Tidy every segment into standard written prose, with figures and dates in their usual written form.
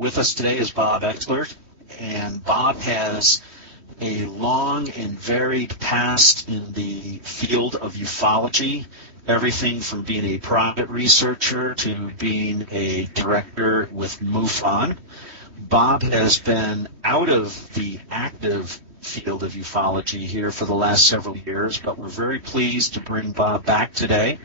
With us today is Bob Oechsler, and Bob has a long and varied past in the field of ufology, everything from being a private researcher to being a director with MUFON. Bob has been out of the active field of ufology here for the last several years, but we're very pleased to bring Bob back today.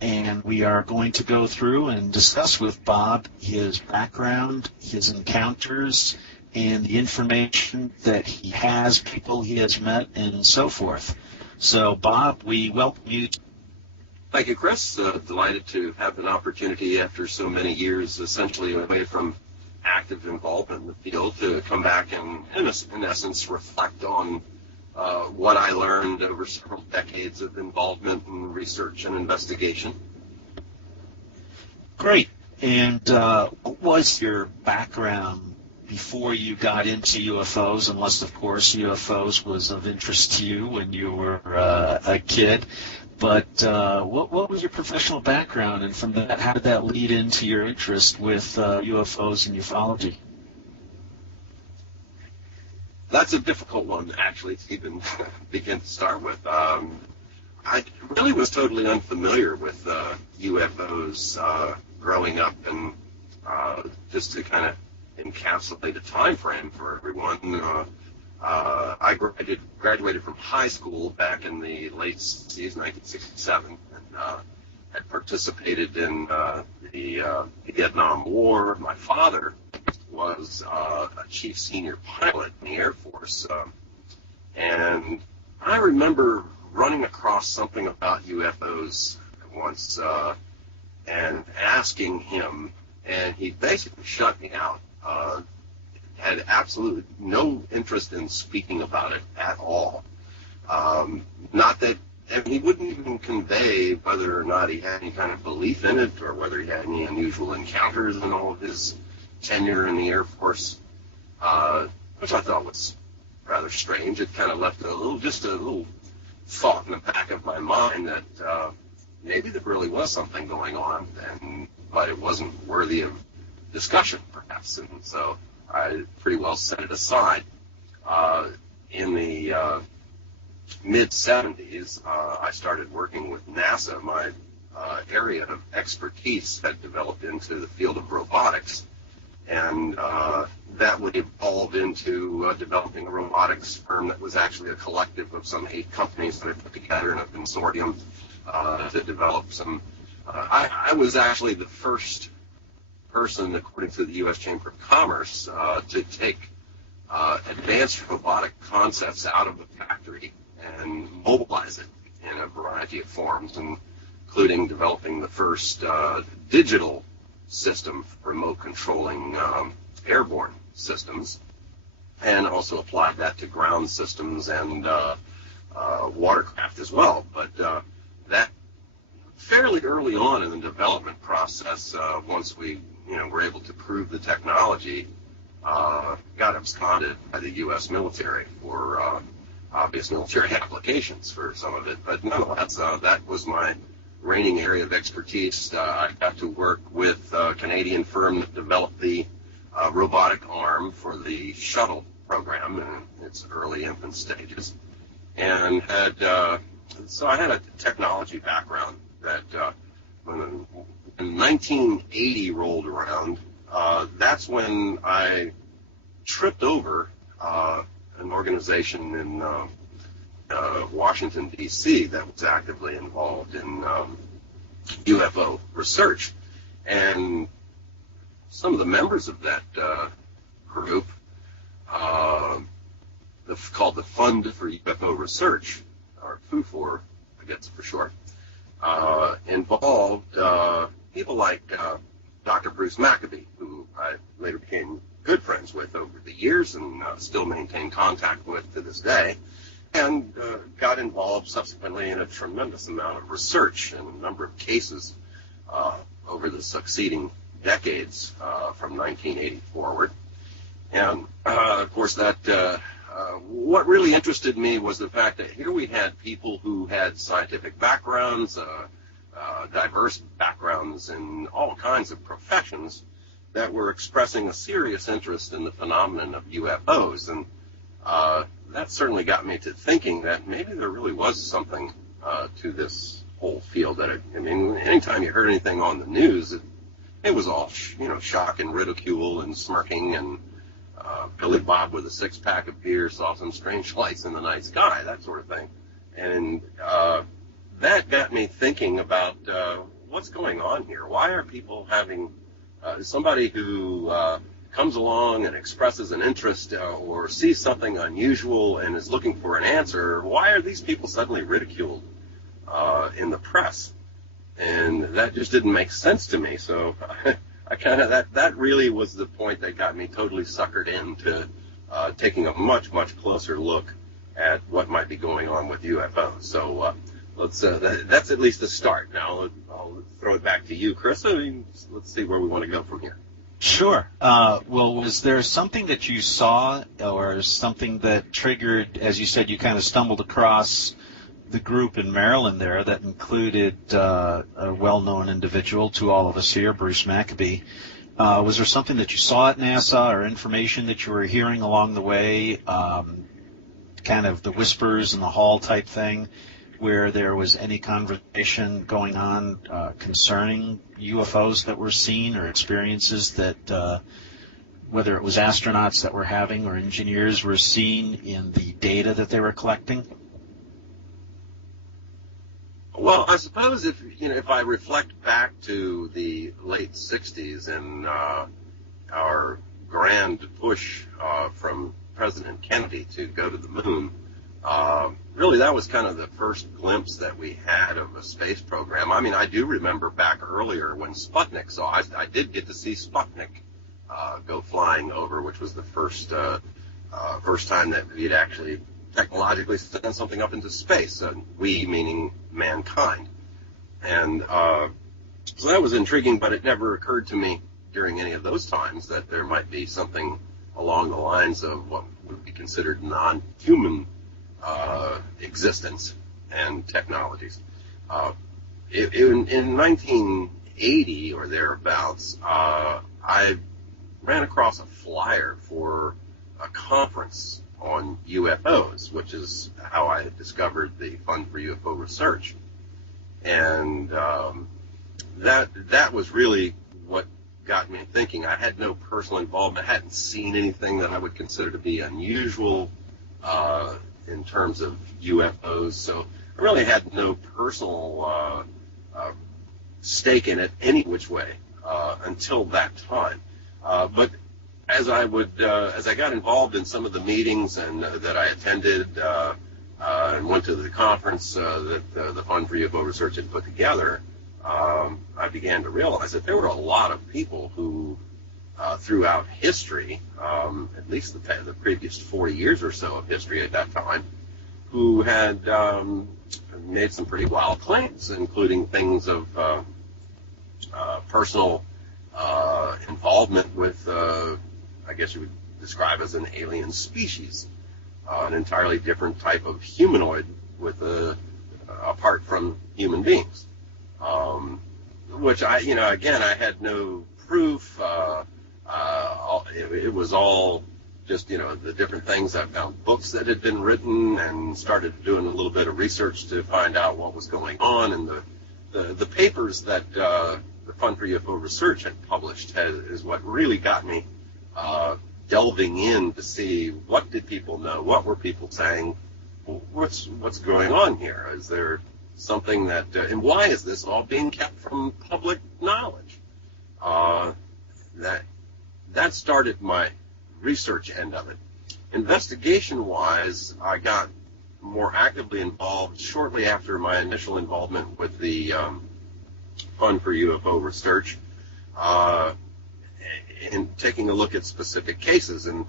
And we are going to go through and discuss with Bob his background, his encounters, and the information that he has, people he has met, and so forth. So, Bob, we welcome you. Thank you, Chris. Delighted to have an opportunity after so many years, essentially away from active involvement in the field, to come back and, in essence, reflect on what I learned over several decades of involvement in research and investigation. Great. And what was your background before you got into UFOs, unless, of course, UFOs was of interest to you when you were a kid? But what was your professional background, and from that, how did that lead into your interest with UFOs and ufology? That's a difficult one, actually, to even begin to start with. I really was totally unfamiliar with UFOs growing up, and just to kind of encapsulate a time frame for everyone, I graduated from high school back in the late 60s, 1967, and had participated in the Vietnam War. My father was a chief senior pilot in the Air Force, and I remember running across something about UFOs once and asking him, and he basically shut me out. Had absolutely no interest in speaking about it at all. Not that, and he wouldn't even convey whether or not he had any kind of belief in it or whether he had any unusual encounters in all of his tenure in the Air Force, which I thought was rather strange. It kind of left a little thought in the back of my mind that maybe there really was something going on, but it wasn't worthy of discussion, perhaps. And so I pretty well set it aside. In the mid-'70s, I started working with NASA. My area of expertise had developed into the field of robotics, and that would evolve into developing a robotics firm that was actually a collective of some 8 companies that I put together in a consortium to develop some. I was actually the first person, according to the U.S. Chamber of Commerce, to take advanced robotic concepts out of the factory and mobilize it in a variety of forms, including developing the first digital system for remote controlling airborne systems, and also applied that to ground systems and watercraft as well. But that fairly early on in the development process, once we were able to prove the technology, got absconded by the U.S. military for obvious military applications for some of it. But nonetheless, that was my reigning area of expertise. I got to work with a Canadian firm that developed the robotic arm for the shuttle program in its early infant stages, and so I had a technology background that when 1980 rolled around, that's when I tripped over an organization in Washington, D.C. that was actively involved in UFO research. And some of the members of that group, called the Fund for UFO Research, or FUFOR, I guess for short, involved people like Dr. Bruce Maccabee, who I later became good friends with over the years and still maintain contact with to this day, and got involved subsequently in a tremendous amount of research in a number of cases over the succeeding decades from 1980 forward. And, of course, what really interested me was the fact that here we had people who had scientific backgrounds, diverse backgrounds in all kinds of professions, that were expressing a serious interest in the phenomenon of UFOs. And that certainly got me to thinking that maybe there really was something to this whole field. I mean, anytime you heard anything on the news, it was all, shock and ridicule and smirking and Billy Bob with a six-pack of beer saw some strange lights in the night sky, that sort of thing. And that got me thinking about what's going on here. Why are people having somebody who comes along and expresses an interest or sees something unusual and is looking for an answer, why are these people suddenly ridiculed in the press? And that just didn't make sense to me. So I kind of, that really was the point that got me totally suckered into taking a much, much closer look at what might be going on with UFOs. So that's at least a start. Now I'll throw it back to you, Chris. Let's see where we want to go from here. Sure. Well, was there something that you saw or something that triggered, as you said, you kind of stumbled across the group in Maryland there that included a well-known individual to all of us here, Bruce Maccabee. Was there something that you saw at NASA or information that you were hearing along the way, kind of the whispers in the hall type thing, where there was any conversation going on concerning UFOs that were seen or experiences that, whether it was astronauts that were having or engineers were seeing in the data that they were collecting? Well, I suppose if I reflect back to the late 60s and our grand push from President Kennedy to go to the moon, really that was kind of the first glimpse that we had of a space program. I mean, I do remember back earlier when Sputnik, so I did get to see Sputnik go flying over, which was the first time that we'd actually technologically send something up into space, we meaning mankind. And so that was intriguing, but it never occurred to me during any of those times that there might be something along the lines of what would be considered non-human existence and technologies. In 1980 or thereabouts, I ran across a flyer for a conference on UFOs, which is how I had discovered the Fund for UFO Research. And that was really what got me thinking. I had no personal involvement. I hadn't seen anything that I would consider to be unusual in terms of UFOs, so I really had no personal stake in it any which way until that time. But as I got involved in some of the meetings and that I attended and went to the conference that the Fund for UFO Research had put together, I began to realize that there were a lot of people who, throughout history, at least the previous 40 years or so of history at that time, who had made some pretty wild claims, including things of personal involvement with, I guess you would describe as an alien species, an entirely different type of humanoid with apart from human beings, which I had no proof. It was all just, the different things. I found books that had been written and started doing a little bit of research to find out what was going on. And the papers that the Fund for UFO Research had published is what really got me delving in to see what did people know, what were people saying, what's going on here? Is there something that, and why is this all being kept from public knowledge? That started my research end of it. Investigation-wise, I got more actively involved shortly after my initial involvement with the Fund for UFO Research, in taking a look at specific cases. And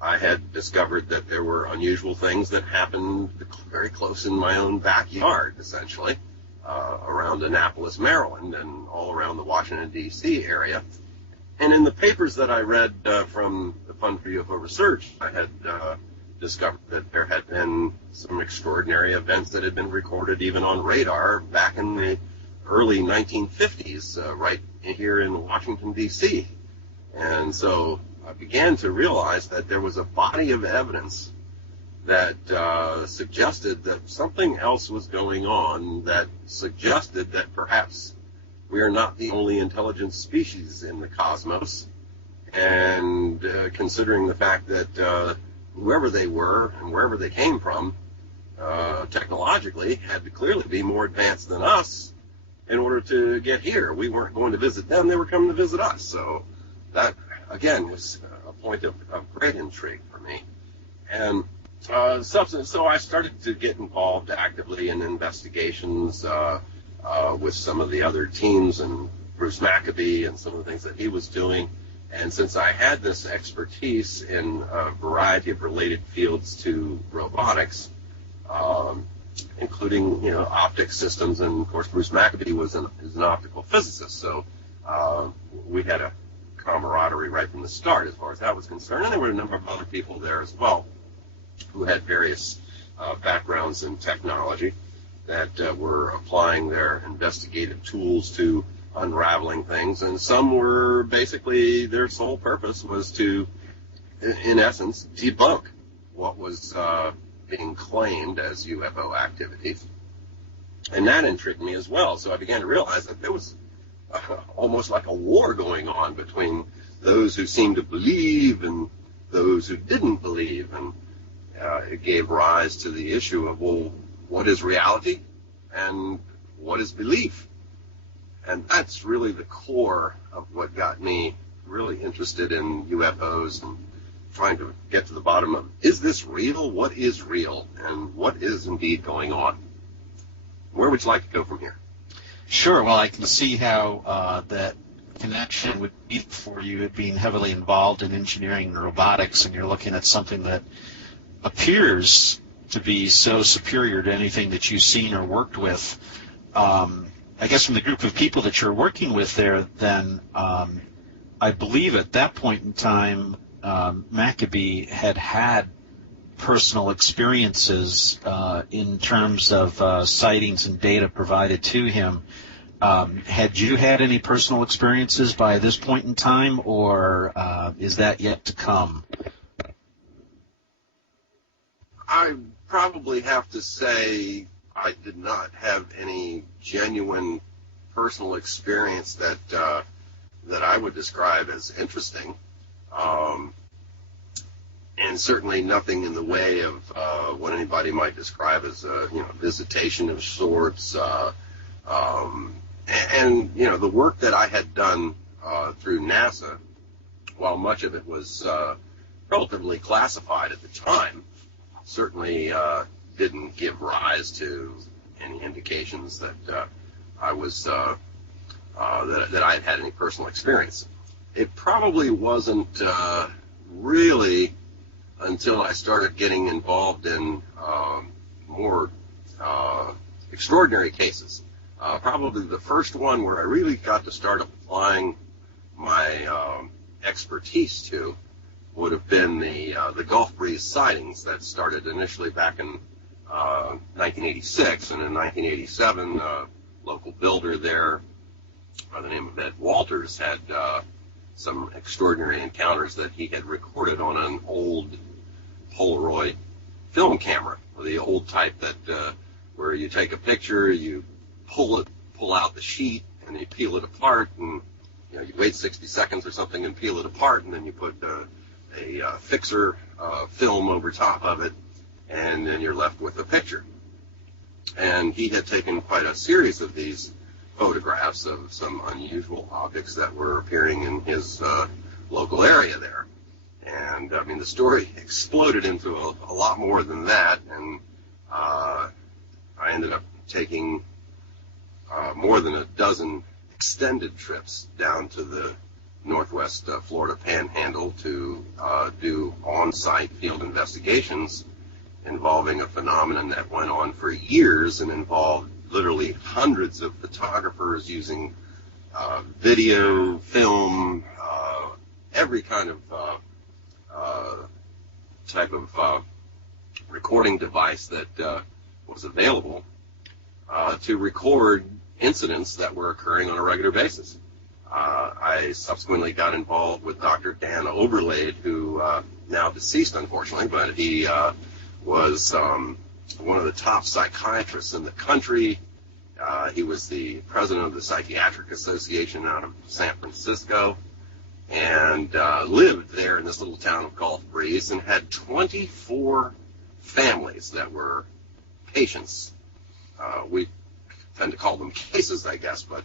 I had discovered that there were unusual things that happened very close in my own backyard, essentially, around Annapolis, Maryland, and all around the Washington, D.C. area. And in the papers that I read from the Fund for UFO Research, I had discovered that there had been some extraordinary events that had been recorded even on radar back in the early 1950s, right here in Washington, D.C. And so I began to realize that there was a body of evidence that suggested that something else was going on, that suggested that perhaps we are not the only intelligent species in the cosmos. And considering the fact that whoever they were and wherever they came from, technologically had to clearly be more advanced than us in order to get here. We weren't going to visit them, they were coming to visit us. So that, again, was a point of great intrigue for me. And so I started to get involved actively in investigations with some of the other teams and Bruce Maccabee and some of the things that he was doing. And since I had this expertise in a variety of related fields to robotics, including optic systems, and of course Bruce Maccabee is an optical physicist, so we had a camaraderie right from the start as far as that was concerned. And there were a number of other people there as well who had various backgrounds in technology that were applying their investigative tools to unraveling things, and some were basically, their sole purpose was to, in essence, debunk what was being claimed as UFO activities. And that intrigued me as well. So I began to realize that there was almost like a war going on between those who seemed to believe and those who didn't believe. And it gave rise to the issue of, well, what is reality and what is belief? And that's really the core of what got me really interested in UFOs and trying to get to the bottom of, is this real? What is real? And what is indeed going on? Where would you like to go from here? Sure. Well, I can see how that connection would be for you, being heavily involved in engineering and robotics, and you're looking at something that appears to be so superior to anything that you've seen or worked with. I guess from the group of people that you're working with there, then I believe at that point in time, Maccabee had personal experiences in terms of sightings and data provided to him. Had you had any personal experiences by this point in time, or is that yet to come? I probably have to say I did not have any genuine personal experience that I would describe as interesting. And certainly nothing in the way of what anybody might describe as a visitation of sorts. And the work that I had done through NASA, while much of it was relatively classified at the time, certainly didn't give rise to any indications that I was that I had had any personal experience. It probably wasn't really until I started getting involved in more extraordinary cases. Probably the first one where I really got to start applying my expertise to would have been the Gulf Breeze sightings that started initially back in 1986, and in 1987, a local builder there by the name of Ed Walters had some extraordinary encounters that he had recorded on an old Polaroid film camera, the old type that where you take a picture, you pull out the sheet, and you peel it apart, and you wait 60 seconds or something and peel it apart, and then you put a fixer film over top of it, and then you're left with a picture. And he had taken quite a series of these photographs of some unusual objects that were appearing in his local area there. And I mean, the story exploded into a lot more than that, and I ended up taking more than a dozen extended trips down to the Northwest Florida Panhandle to do on-site field investigations involving a phenomenon that went on for years and involved literally hundreds of photographers using video, film, every kind of type of recording device that was available to record incidents that were occurring on a regular basis. I subsequently got involved with Dr. Dan Oberlade, who now deceased, unfortunately, but he was one of the top psychiatrists in the country. He was the president of the Psychiatric Association out of San Francisco, and lived there in this little town of Gulf Breeze, and had 24 families that were patients. We tend to call them cases, I guess, but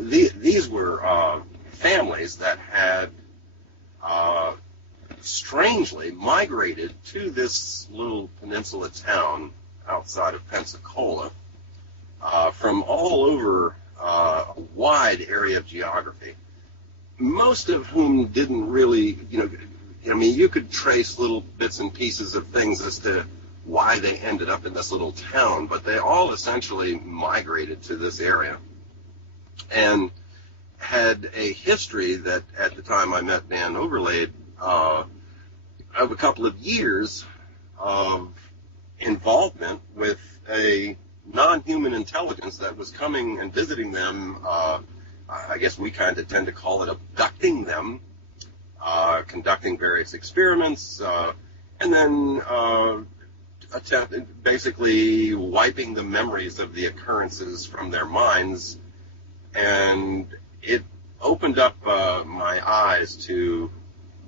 these were families that had strangely migrated to this little peninsula town outside of Pensacola from all over a wide area of geography, most of whom didn't really, I mean, you could trace little bits and pieces of things as to why they ended up in this little town, but they all essentially migrated to this area and had a history that, at the time I met Dan Oberlade, of a couple of years of involvement with a non-human intelligence that was coming and visiting them. I guess we kind of tend to call it abducting them, conducting various experiments, and then basically wiping the memories of the occurrences from their minds. And it opened up my eyes to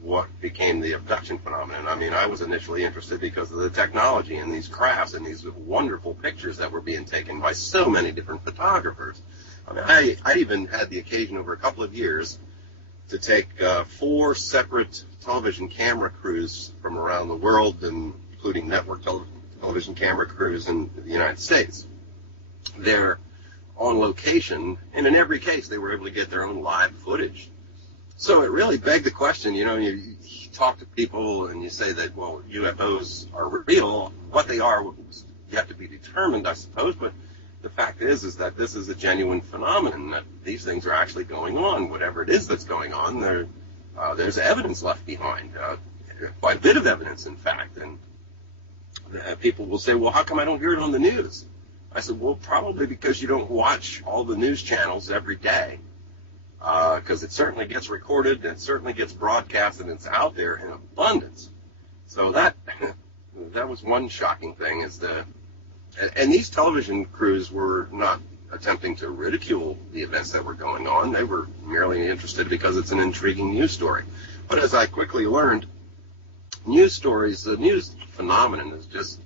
what became the abduction phenomenon. I mean, I was initially interested because of the technology and these crafts and these wonderful pictures that were being taken by so many different photographers. I mean, I even had the occasion over a couple of years to take 4 separate television camera crews from around the world, including network television camera crews in the United States. They're on location, and in every case they were able to get their own live footage. So it really begged the question, you talk to people and you say that, well, UFOs are real. What they are, you have to be determined, I suppose, but the fact is that this is a genuine phenomenon, that these things are actually going on. Whatever it is that's going on, there's evidence left behind, quite a bit of evidence, in fact. And people will say, well, how come I don't hear it on the news? I said, well, probably because you don't watch all the news channels every day. Because it certainly gets recorded, and it certainly gets broadcast, and it's out there in abundance. So that was one shocking thing, and these television crews were not attempting to ridicule the events that were going on. They were merely interested because it's an intriguing news story. But as I quickly learned, news stories, the news phenomenon is just,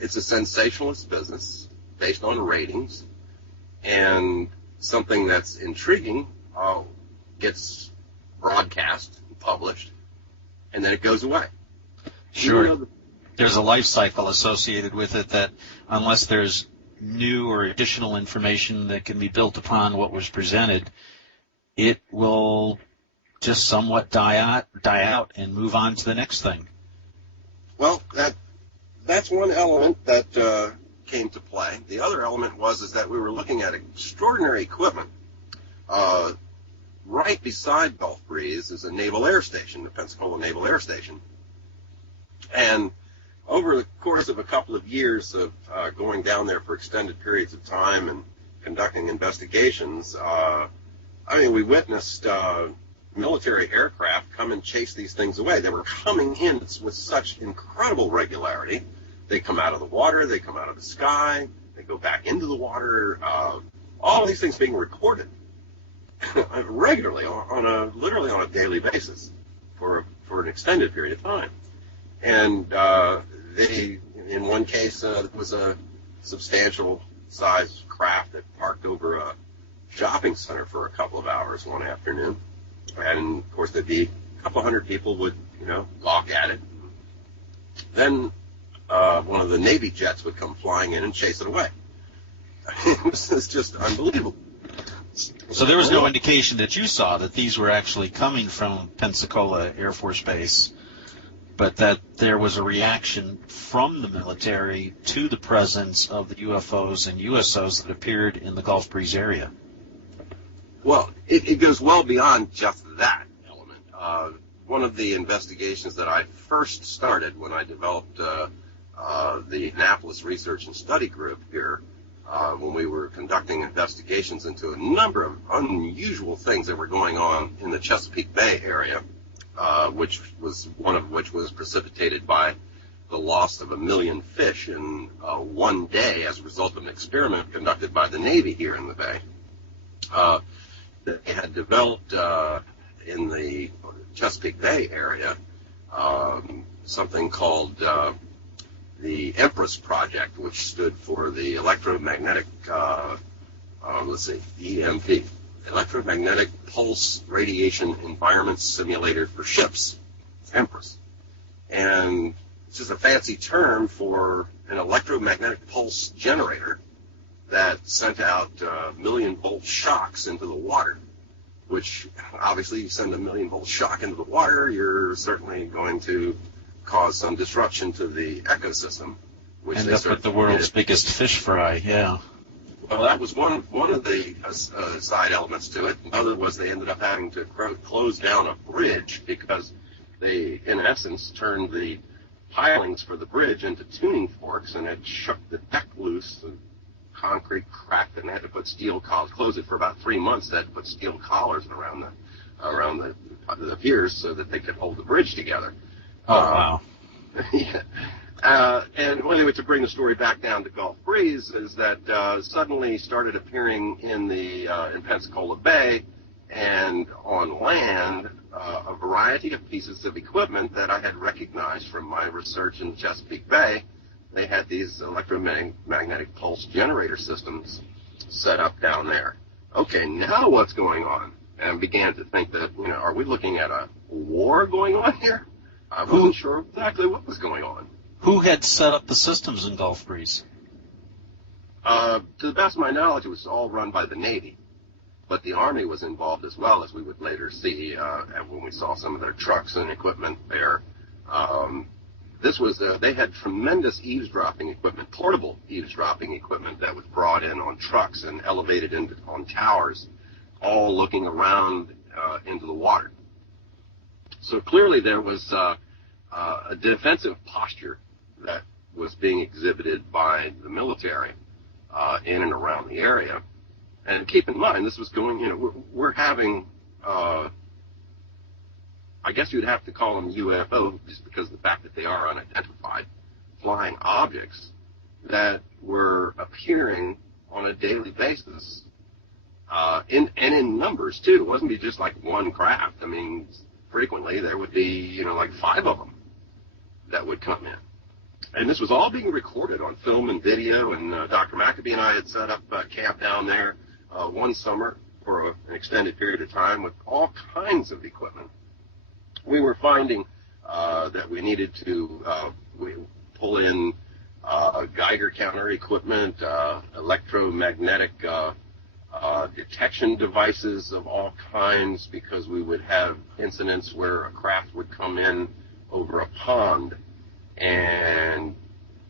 it's a sensationalist business based on ratings, and something that's intriguing gets broadcast and published, and then it goes away. Sure. There's a life cycle associated with it that unless there's new or additional information that can be built upon what was presented, it will just somewhat die out and move on to the next thing. Well, that's one element that came to play. The other element is that we were looking at extraordinary equipment. Right beside Gulf Breeze is a naval air station, the Pensacola Naval Air Station. And over the course of a couple of years of going down there for extended periods of time and conducting investigations, we witnessed military aircraft come and chase these things away. They were coming in with such incredible regularity. They come out of the water, they come out of the sky, they go back into the water. All of these things being recorded regularly, literally on a daily basis for an extended period of time. And they, in one case, it was a substantial sized craft that parked over a shopping center for a couple of hours one afternoon. And of course, there'd be a couple hundred people would, gawk at it. Then one of the Navy jets would come flying in and chase it away. It was just unbelievable. So there was no indication that you saw that these were actually coming from Pensacola Air Force Base, but that there was a reaction from the military to the presence of the UFOs and USOs that appeared in the Gulf Breeze area. Well, it goes well beyond just that element. One of the investigations that I first started when I developed the Annapolis Research and Study Group here when we were conducting investigations into a number of unusual things that were going on in the Chesapeake Bay area, which was one of which was precipitated by the loss of 1 million fish in one day as a result of an experiment conducted by the Navy here in the Bay. They had developed in the Chesapeake Bay area something called the Empress Project, which stood for the electromagnetic, EMP, Electromagnetic Pulse Radiation Environment Simulator for Ships, Empress. And it's just a fancy term for an electromagnetic pulse generator that sent out 1 million volt shocks into the water, which obviously you send a 1 million volt shock into the water, you're certainly going to cause some disruption to the ecosystem. Which end up with the world's biggest fish fry, yeah. Well, that was one of the side elements to it. Another was they ended up having to close down a bridge because they, in essence, turned the pilings for the bridge into tuning forks, and it shook the deck loose. The concrete cracked, and they had to put steel collars. Close it for about 3 months. They had to put steel collars around the piers so that they could hold the bridge together. Oh, wow. Yeah. And anyway, to bring the story back down to Gulf Breeze, is that suddenly started appearing in Pensacola Bay and on land a variety of pieces of equipment that I had recognized from my research in Chesapeake Bay. They had these electromagnetic pulse generator systems set up down there. Okay, now what's going on? And began to think that, are we looking at a war going on here? I wasn't sure exactly what was going on. Who had set up the systems in Gulf Breeze? To the best of my knowledge, it was all run by the Navy. But the Army was involved as well, as we would later see when we saw some of their trucks and equipment there. They had tremendous eavesdropping equipment, portable eavesdropping equipment that was brought in on trucks and elevated on towers, all looking around into the water. So clearly there was a defensive posture that was being exhibited by the military in and around the area. And keep in mind, this was going, we're having, I guess you'd have to call them UFO, just because of the fact that they are unidentified flying objects that were appearing on a daily basis, and in numbers, too. It wasn't just like one craft. I mean, frequently there would be, like 5 of them that would come in. And this was all being recorded on film and video, and Dr. Maccabee and I had set up camp down there one summer for an extended period of time with all kinds of equipment. We were finding that we needed to pull in Geiger counter equipment, electromagnetic detection devices of all kinds, because we would have incidents where a craft would come in over a pond and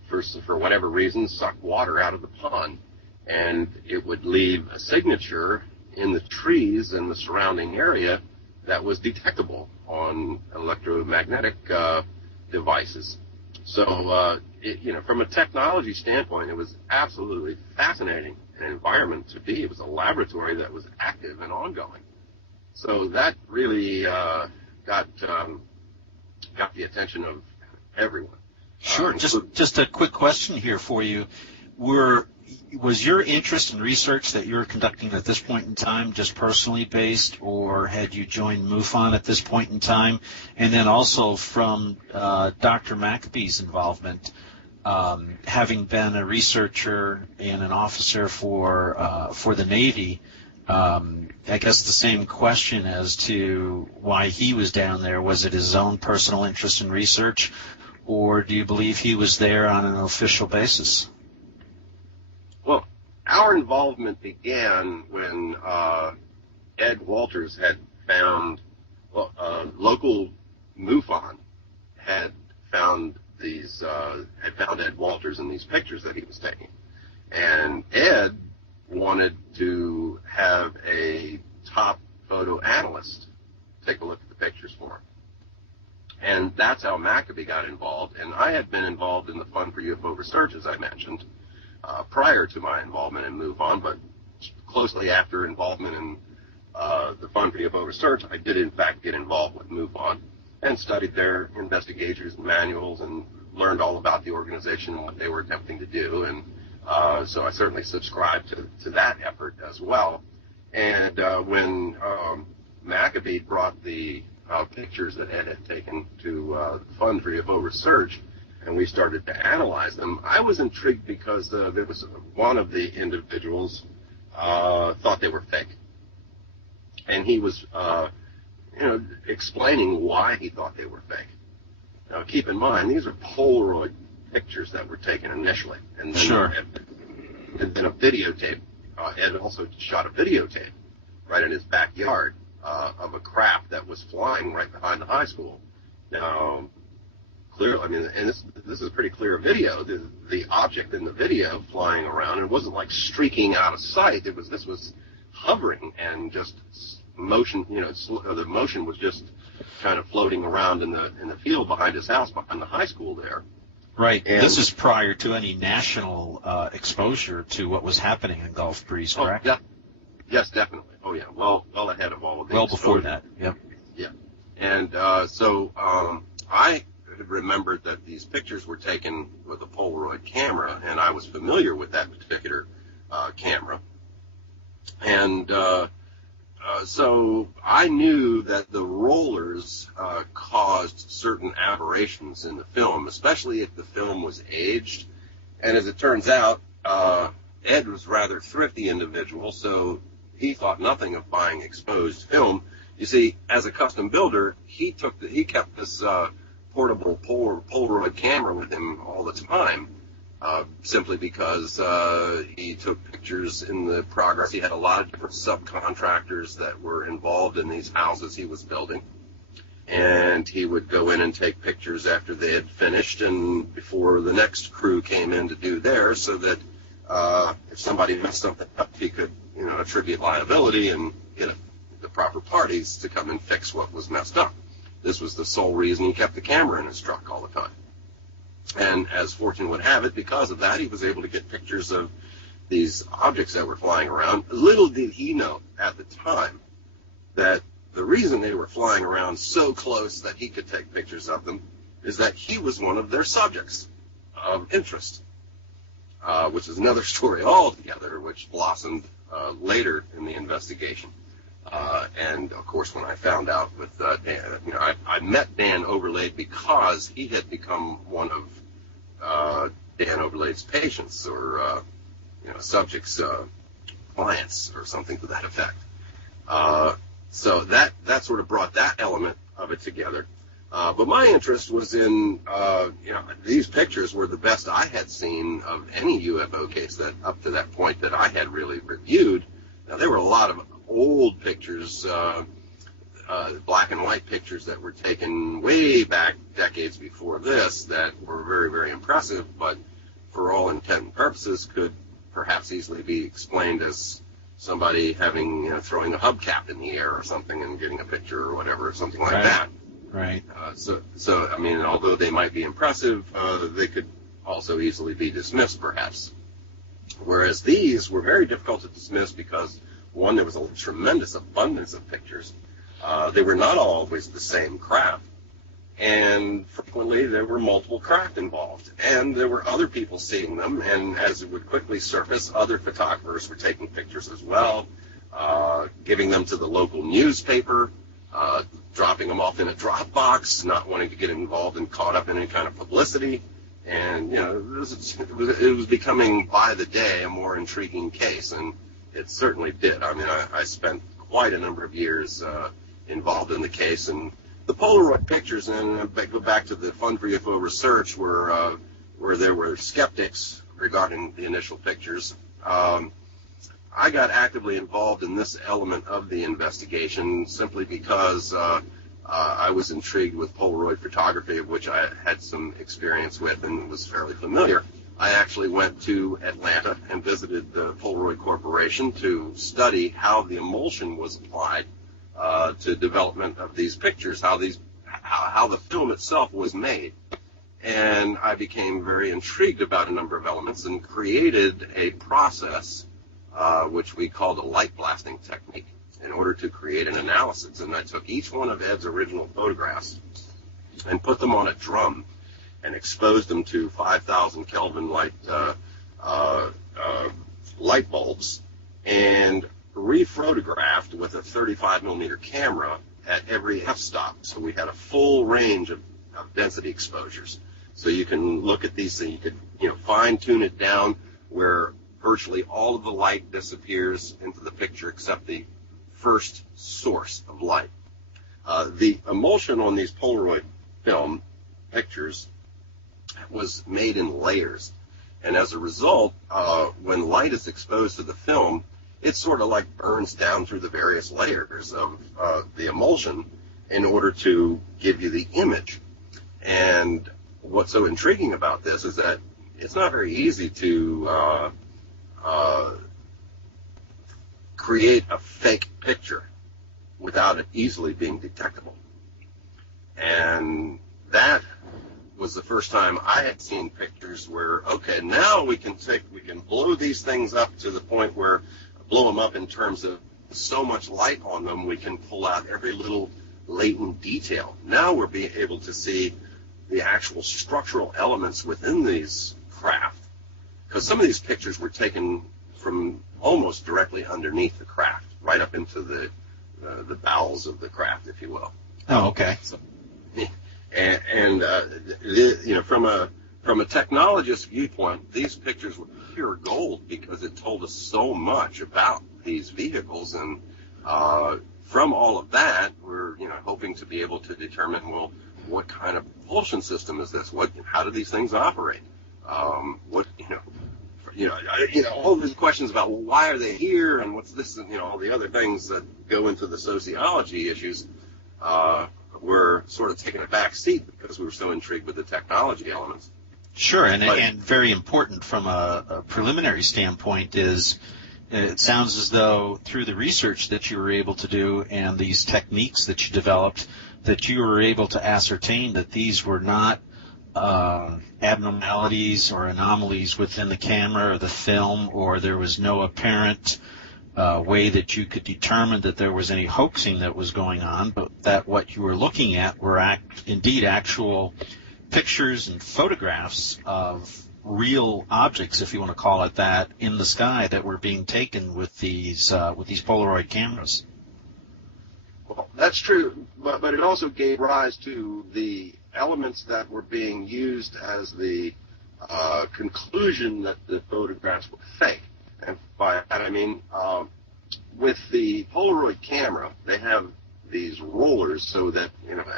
for whatever reason suck water out of the pond, and it would leave a signature in the trees in the surrounding area that was detectable on electromagnetic devices. So, from a technology standpoint, it was absolutely fascinating an environment to be. It was a laboratory that was active and ongoing. So that really got the attention of everyone. Sure. Just a quick question here for you. Was your interest in research that you were conducting at this point in time just personally based, or had you joined MUFON at this point in time? And then also from Dr. Maccabee's involvement, having been a researcher and an officer for the Navy, I guess the same question as to why he was down there. Was it his own personal interest in research, or do you believe he was there on an official basis? Well, our involvement began when Ed Walters had found, local MUFON had found Ed Walters in these pictures that he was taking. And Ed wanted to have a top photo analyst take a look at the pictures for him. And that's how Maccabee got involved. And I had been involved in the Fund for UFO Research, as I mentioned, prior to my involvement in MUFON, but closely after involvement in the Fund for UFO Research, I did in fact get involved with MUFON and studied their investigators' manuals and learned all about the organization and what they were attempting to do. And so I certainly subscribed to that effort as well. And when Maccabee brought the pictures that Ed had taken to the Fund for UFO Research, and we started to analyze them, I was intrigued because there was one of the individuals thought they were fake. And he was, explaining why he thought they were fake. Now, keep in mind, these are Polaroid pictures that were taken initially. And then, sure. And then a videotape. Ed also shot a videotape right in his backyard of a craft that was flying right behind the high school. Now, clearly, I mean, and this is a pretty clear video. The object in the video flying around, and it wasn't like streaking out of sight. This was hovering and just motion. The motion was just kind of floating around in the field behind his house, behind the high school there. Right. And this is prior to any national exposure to what was happening in Gulf Breeze, correct? Yes, definitely. Oh, yeah. Well ahead of all of these. Well before that. Yep. Yeah. And so I remembered that these pictures were taken with a Polaroid camera, and I was familiar with that particular camera. And so I knew that the rollers caused certain aberrations in the film, especially if the film was aged. And as it turns out, Ed was a rather thrifty individual, so he thought nothing of buying exposed film. You see, as a custom builder, he kept this portable Polaroid camera with him all the time, simply because he took pictures in the progress. He had a lot of different subcontractors that were involved in these houses he was building, and he would go in and take pictures after they had finished and before the next crew came in to do theirs, so that if somebody messed something up, he could attribute liability and get the proper parties to come and fix what was messed up. This was the sole reason he kept the camera in his truck all the time. And as fortune would have it, because of that, he was able to get pictures of these objects that were flying around. Little did he know at the time that the reason they were flying around so close that he could take pictures of them is that he was one of their subjects of interest, which is another story altogether, which blossomed later in the investigation. And of course, when I found out with Dan, I met Dan Overlaid because he had become one of Dan Overlaid's patients or subjects, clients, or something to that effect. So that sort of brought that element of it together. But my interest was in, these pictures were the best I had seen of any UFO case that up to that point that I had really reviewed. Now, there were a lot of old pictures, black and white pictures that were taken way back decades before this that were very, very impressive, but for all intent and purposes could perhaps easily be explained as somebody having, throwing a hubcap in the air or something and getting a picture or whatever, something like that. Right. So I mean, although they might be impressive, they could also easily be dismissed, perhaps. Whereas these were very difficult to dismiss because, one, there was a tremendous abundance of pictures. They were not always the same craft, and frequently there were multiple craft involved, and there were other people seeing them, and as it would quickly surface, other photographers were taking pictures as well, giving them to the local newspaper, dropping them off in a Dropbox, not wanting to get involved and caught up in any kind of publicity. And, it was becoming, by the day, a more intriguing case, and it certainly did. I mean, I spent quite a number of years involved in the case, and the Polaroid pictures, and I go back to the Fund for UFO Research, where there were skeptics regarding the initial pictures. I got actively involved in this element of the investigation simply because I was intrigued with Polaroid photography, of which I had some experience with and was fairly familiar. I actually went to Atlanta and visited the Polaroid Corporation to study how the emulsion was applied to development of these pictures, how the film itself was made. And I became very intrigued about a number of elements and created a process which we called a light blasting technique in order to create an analysis. And I took each one of Ed's original photographs and put them on a drum and exposed them to 5,000 Kelvin light bulbs and rephotographed with a 35 millimeter camera at every f-stop. So we had a full range of density exposures. So you can look at these things, you could fine tune it down where virtually all of the light disappears into the picture except the first source of light. The emulsion on these Polaroid film pictures was made in layers. And as a result, when light is exposed to the film, it sort of like burns down through the various layers of the emulsion in order to give you the image. And what's so intriguing about this is that it's not very easy to create a fake picture without it easily being detectable. And that was the first time I had seen pictures where, okay, now we can blow these things up to the point where, blow them up in terms of so much light on them, we can pull out every little latent detail. Now we're being able to see the actual structural elements within these craft. Because some of these pictures were taken from almost directly underneath the craft, right up into the bowels of the craft, if you will. Oh, okay. So, from a technologist viewpoint, these pictures were pure gold because it told us so much about these vehicles, and from all of that, we're hoping to be able to determine, well, what kind of propulsion system is this? How do these things operate? All these questions about, well, why are they here, and what's this, and all the other things that go into the sociology issues. Were sort of taking a back seat because we were so intrigued with the technology elements. Sure, and very important from a preliminary standpoint is it sounds as though through the research that you were able to do and these techniques that you developed, that you were able to ascertain that these were not abnormalities or anomalies within the camera or the film, or there was no apparent way that you could determine that there was any hoaxing that was going on, but that what you were looking at were indeed actual pictures and photographs of real objects, if you want to call it that, in the sky that were being taken with these Polaroid cameras. Well, that's true, but it also gave rise to the elements that were being used as the conclusion that the photographs were fake. And by that I mean, with the Polaroid camera, they have these rollers so that,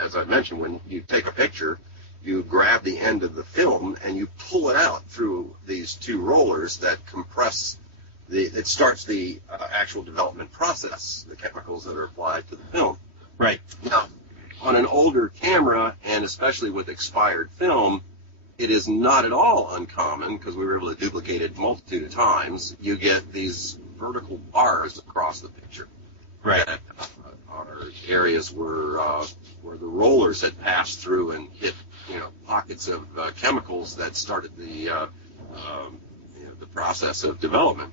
as I mentioned, when you take a picture, you grab the end of the film and you pull it out through these two rollers that compress it starts the actual development process, the chemicals that are applied to the film. Right. Now, on an older camera, and especially with expired film, it is not at all uncommon, because we were able to duplicate it a multitude of times. You get these vertical bars across the picture. Right. That are areas where the rollers had passed through and hit, pockets of chemicals that started the process of development.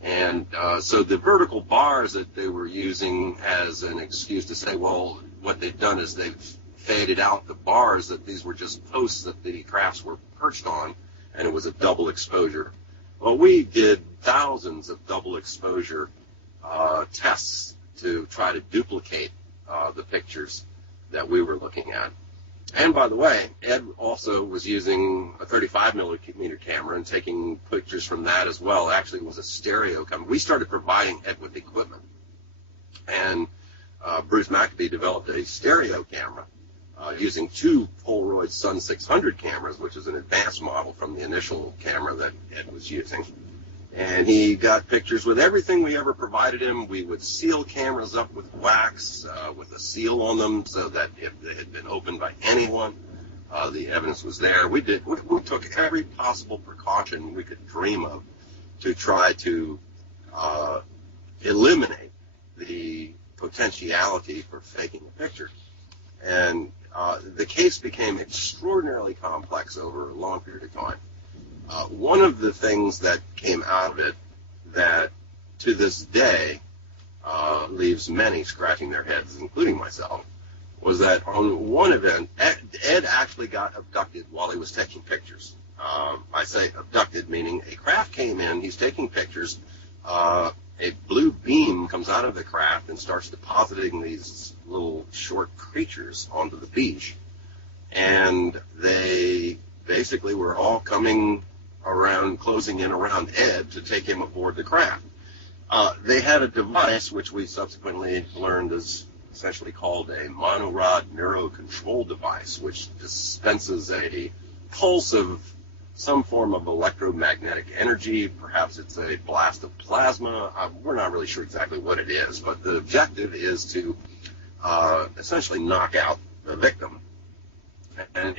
And so the vertical bars that they were using as an excuse to say, well, what they've done is they've faded out the bars, that these were just posts that the crafts were perched on, and it was a double exposure. Well, we did thousands of double exposure tests to try to duplicate the pictures that we were looking at. And by the way, Ed also was using a 35 millimeter camera and taking pictures from that as well. Actually, it was a stereo camera. We started providing Ed with equipment, and Bruce McAfee developed a stereo camera using two Polaroid Sun 600 cameras, which is an advanced model from the initial camera that Ed was using. And he got pictures with everything we ever provided him. We would seal cameras up with wax, with a seal on them, so that if they had been opened by anyone, the evidence was there. We took every possible precaution we could dream of to try to eliminate the potentiality for faking a picture. And the case became extraordinarily complex over a long period of time. One of the things that came out of it that to this day leaves many scratching their heads, including myself, was that on one event, Ed actually got abducted while he was taking pictures. I say abducted, meaning a craft came in, he's taking pictures, a blue beam comes out of the craft and starts depositing these little short creatures onto the beach. And they basically were all coming around, closing in around Ed to take him aboard the craft. They had a device, which we subsequently learned is essentially called a monorod neurocontrol device, which dispenses a pulse of some form of electromagnetic energy. Perhaps it's a blast of plasma. We're not really sure exactly what it is, but the objective is to essentially knock out the victim. And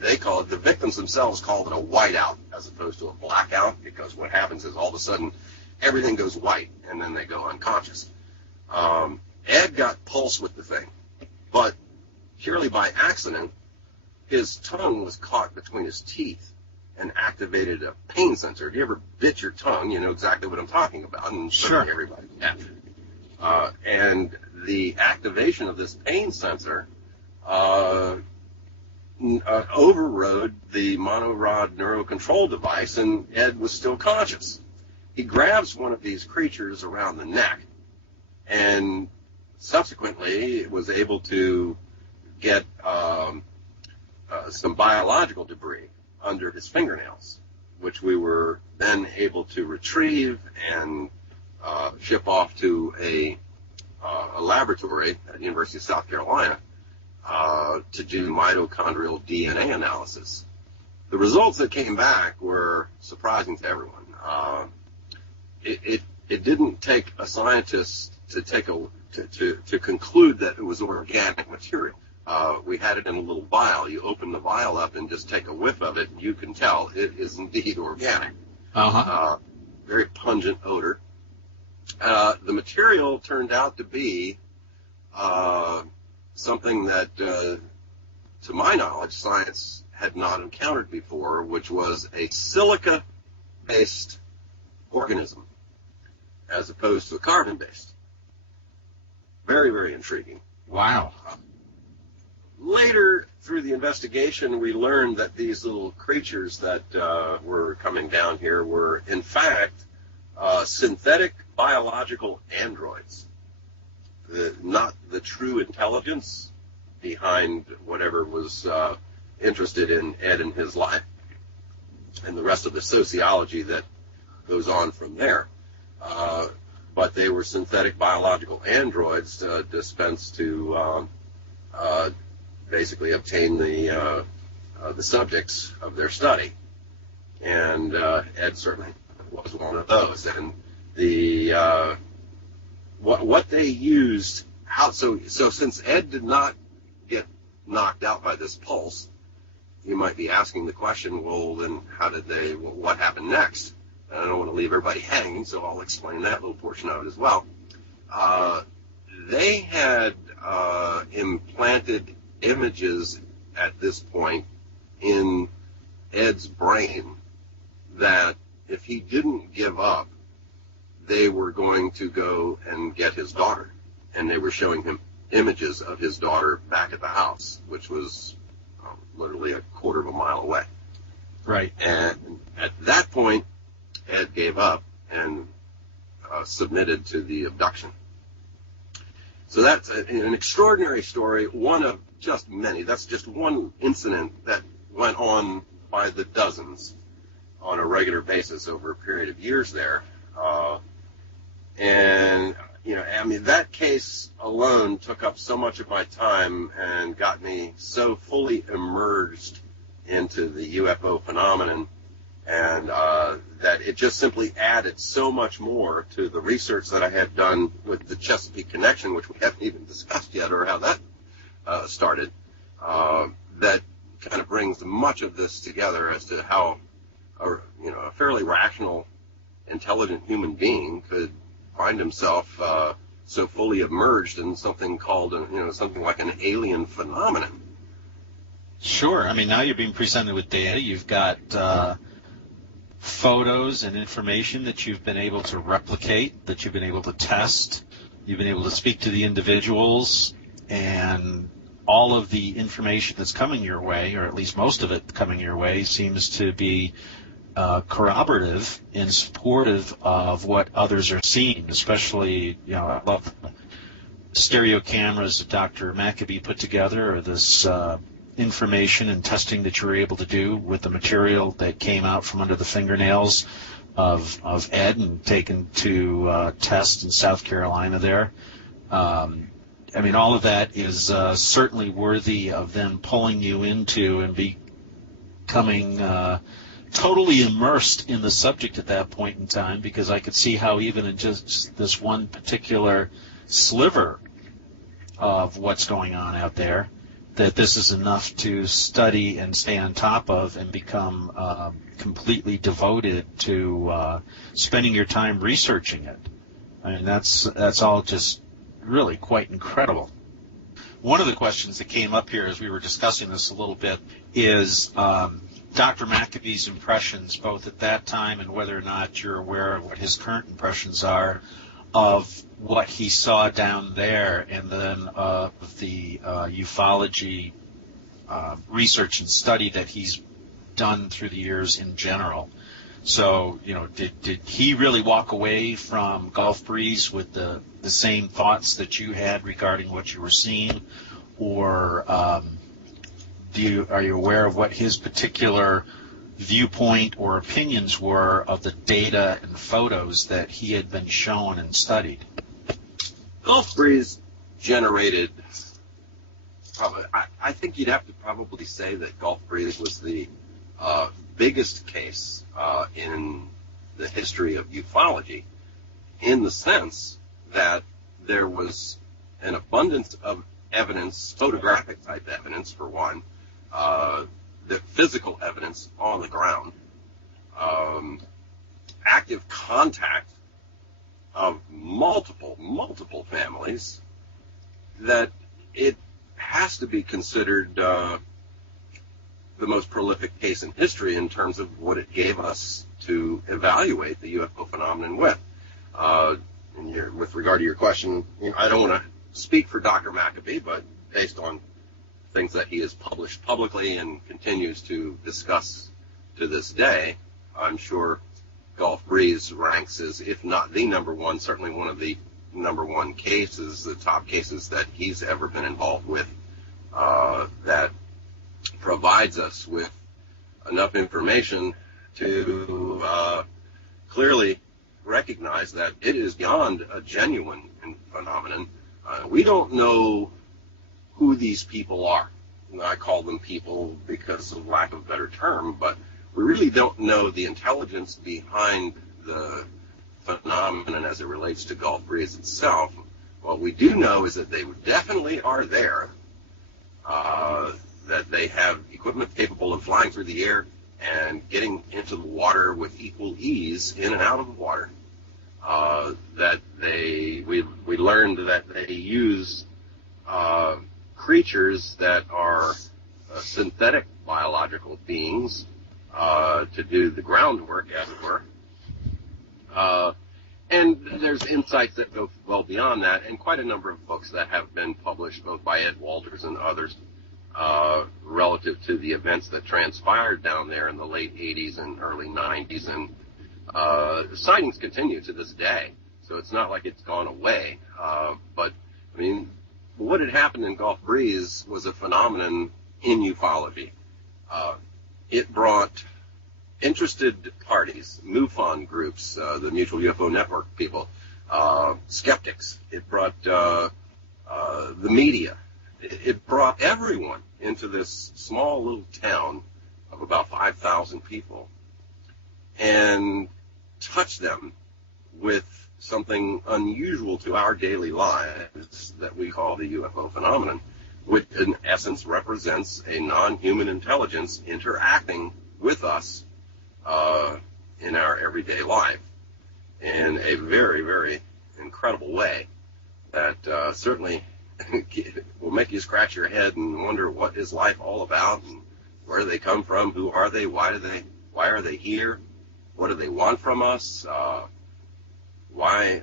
they call it, the victims themselves call it a whiteout as opposed to a blackout, because what happens is all of a sudden everything goes white and then they go unconscious. Ed got pulse with the thing, but purely by accident, his tongue was caught between his teeth and activated a pain sensor. If you ever bit your tongue, you know exactly what I'm talking about, and certainly everybody has. And the activation of this pain sensor overrode the monorod neurocontrol device, and Ed was still conscious. He grabs one of these creatures around the neck and subsequently was able to get some biological debris under his fingernails, which we were then able to retrieve and ship off to a laboratory at the University of South Carolina to do mitochondrial DNA analysis. The results that came back were surprising to everyone. It didn't take a scientist to conclude that it was organic material. We had it in a little vial. You open the vial up and just take a whiff of it, and you can tell it is indeed organic. Very pungent odor. The material turned out to be something that, to my knowledge, science had not encountered before, which was a silica-based organism as opposed to a carbon-based. Very, very intriguing. Wow. Later, through the investigation, we learned that these little creatures that were coming down here were, in fact, synthetic biological androids. Not the true intelligence behind whatever was interested in Ed and his life, and the rest of the sociology that goes on from there. But they were synthetic biological androids dispensed to basically obtain the subjects of their study. And Ed certainly was one of those. And the what they used, so since Ed did not get knocked out by this pulse, you might be asking the question, well, then what happened next? And I don't want to leave everybody hanging, so I'll explain that little portion of it as well. They had implanted images at this point in Ed's brain that if he didn't give up, they were going to go and get his daughter. And they were showing him images of his daughter back at the house, which was literally a quarter of a mile away. Right. And at that point, Ed gave up and submitted to the abduction. So that's an extraordinary story, one of just many. That's just one incident that went on by the dozens on a regular basis over a period of years there. And, I mean, that case alone took up so much of my time and got me so fully immersed into the UFO phenomenon, and that it just simply added so much more to the research that I had done with the Chesapeake connection, which we haven't even discussed yet, or how that started, that kind of brings much of this together as to how a fairly rational, intelligent human being could find himself so fully immersed in something called, something like an alien phenomenon. Sure. I mean, now you're being presented with data. You've got photos and information that you've been able to replicate, that you've been able to test. You've been able to speak to the individuals, and all of the information that's coming your way, or at least most of it coming your way, seems to be corroborative and supportive of what others are seeing. Especially, I love the stereo cameras that Dr. Maccabee put together, or this information and testing that you were able to do with the material that came out from under the fingernails of Ed and taken to test in South Carolina there. I mean, all of that is certainly worthy of them pulling you into and becoming totally immersed in the subject at that point in time, because I could see how even in just this one particular sliver of what's going on out there, that this is enough to study and stay on top of and become completely devoted to spending your time researching it. I mean, that's all just really quite incredible. One of the questions that came up here as we were discussing this a little bit is Dr. Maccabee's impressions, both at that time and whether or not you're aware of what his current impressions are of what he saw down there, and then the ufology research and study that he's done through the years in general. So, did he really walk away from Gulf Breeze with the same thoughts that you had regarding what you were seeing, or are you aware of what his particular viewpoint or opinions were of the data and photos that he had been shown and studied? Gulf Breeze generated, I think you'd have to probably say that Gulf Breeze was the biggest case in the history of ufology, in the sense that there was an abundance of evidence, photographic type evidence for one, the physical evidence on the ground, active contact of multiple families, that it has to be considered the most prolific case in history in terms of what it gave us to evaluate the UFO phenomenon with. With regard to your question, I don't want to speak for Dr. Maccabee, but based on things that he has published publicly and continues to discuss to this day, I'm sure Gulf Breeze ranks as, if not the number one, certainly one of the number one cases, the top cases that he's ever been involved with, that provides us with enough information to clearly recognize that it is beyond a genuine phenomenon. We don't know who these people are. I call them people because of lack of a better term, but we really don't know the intelligence behind the phenomenon as it relates to Gulf Breeze itself. What we do know is that they definitely are there, that they have equipment capable of flying through the air and getting into the water with equal ease in and out of the water. That we learned that they use creatures that are synthetic biological beings to do the groundwork, as it were. And there's insights that go well beyond that, and quite a number of books that have been published, both by Ed Walters and others, relative to the events that transpired down there in the late 80s and early 90s. And the sightings continue to this day, so it's not like it's gone away. But, I mean, what had happened in Gulf Breeze was a phenomenon in ufology. It brought interested parties, MUFON groups, the Mutual UFO Network people, skeptics. It brought the media. It brought everyone into this small little town of about 5,000 people and touched them with something unusual to our daily lives that we call the UFO phenomenon, which in essence represents a non-human intelligence interacting with us in our everyday life in a very, very incredible way. that certainly will make you scratch your head and wonder what is life all about and where do they come from, who are they, why are they here, what do they want from us, why